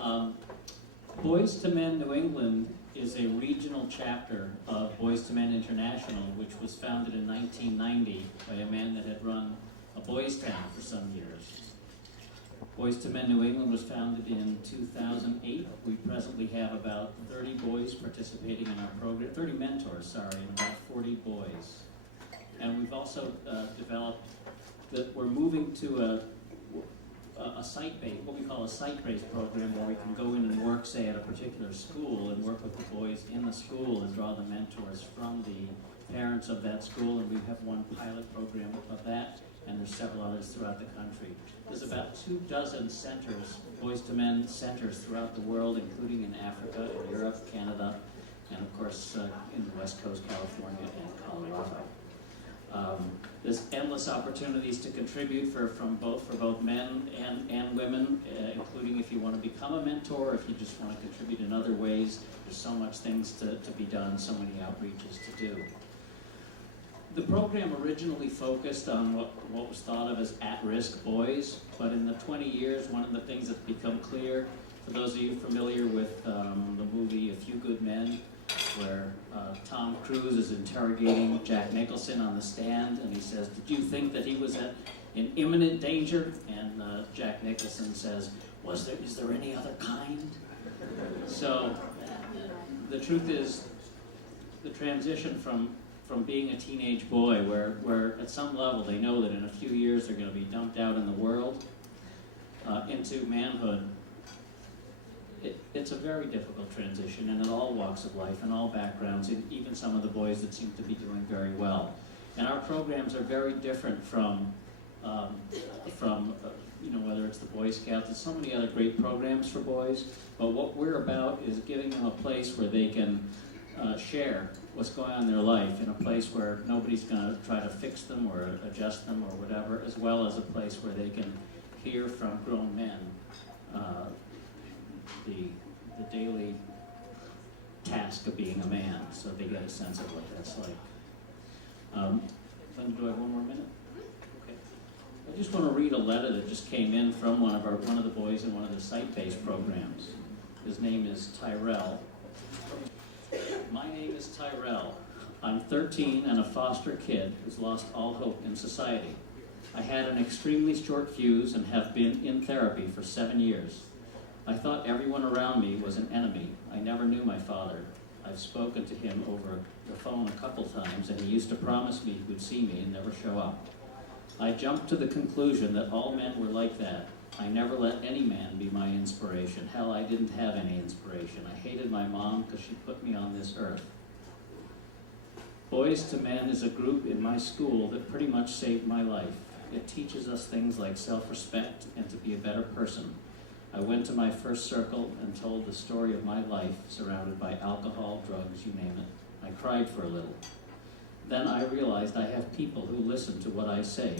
Um, Boys to Men New England is a regional chapter of Boys to Men International, which was founded in 1990 by a man that had run a boys' town for some years. Boys to Men New England was founded in 2008. We presently have about 30 boys participating in our program, 30 mentors, sorry, and about 40 boys. And we've also developed that we're moving to a site-based, what we call a site-based program, where we can go in and work, say, at a particular school and work with the boys in the school and draw the mentors from the parents of that school. And we have one pilot program of that, and there's several others throughout the country. There's about 24 centers, Boys to Men centers throughout the world, including in Africa, in Europe, Canada, and of course in the West Coast, California, and Colorado. There's endless opportunities to contribute for both men and women, including if you want to become a mentor, if you just want to contribute in other ways. There's so much things to be done, so many outreaches to do. The program originally focused on what was thought of as at-risk boys, but in the 20 years, one of the things that's become clear, for those of you familiar with the movie A Few Good Men, where Tom Cruise is interrogating Jack Nicholson on the stand, and he says, "Did you think that he was in imminent danger?" And Jack Nicholson says, "Is there any other kind?" So the truth is, the transition from being a teenage boy, where at some level they know that in a few years they're going to be dumped out in the world, into manhood, it's a very difficult transition, and in all walks of life, and all backgrounds, and even some of the boys that seem to be doing very well. And our programs are very different from whether it's the Boy Scouts. There's so many other great programs for boys, but what we're about is giving them a place where they can share what's going on in their life, in a place where nobody's going to try to fix them or adjust them or whatever, as well as a place where they can hear from grown men the daily task of being a man, so they get a sense of what that's like. Do I have one more minute? Okay. I just want to read a letter that just came in from one of the boys in one of the site-based programs. His name is Tyrell. "My name is Tyrell. I'm 13 and a foster kid who's lost all hope in society. I had an extremely short fuse and have been in therapy for 7 years. I thought everyone around me was an enemy. I never knew my father. I've spoken to him over the phone a couple times, and he used to promise me he would see me and never show up. I jumped to the conclusion that all men were like that. I never let any man be my inspiration. Hell, I didn't have any inspiration. I hated my mom because she put me on this earth. Boys to Men is a group in my school that pretty much saved my life. It teaches us things like self-respect and to be a better person. I went to my first circle and told the story of my life, surrounded by alcohol, drugs, you name it. I cried for a little. Then I realized I have people who listen to what I say,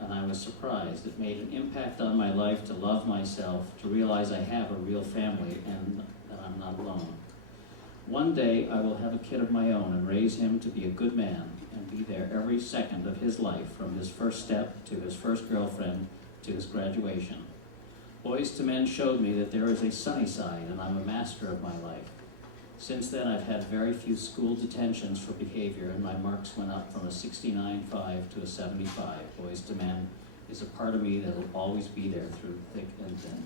and I was surprised. It made an impact on my life to love myself, to realize I have a real family and that I'm not alone. One day I will have a kid of my own and raise him to be a good man and be there every second of his life, from his first step to his first girlfriend to his graduation. Boys to Men showed me that there is a sunny side, and I'm a master of my life. Since then, I've had very few school detentions for behavior, and my marks went up from a 69.5 to a 75. Boys to Men is a part of me that will always be there through thick and thin."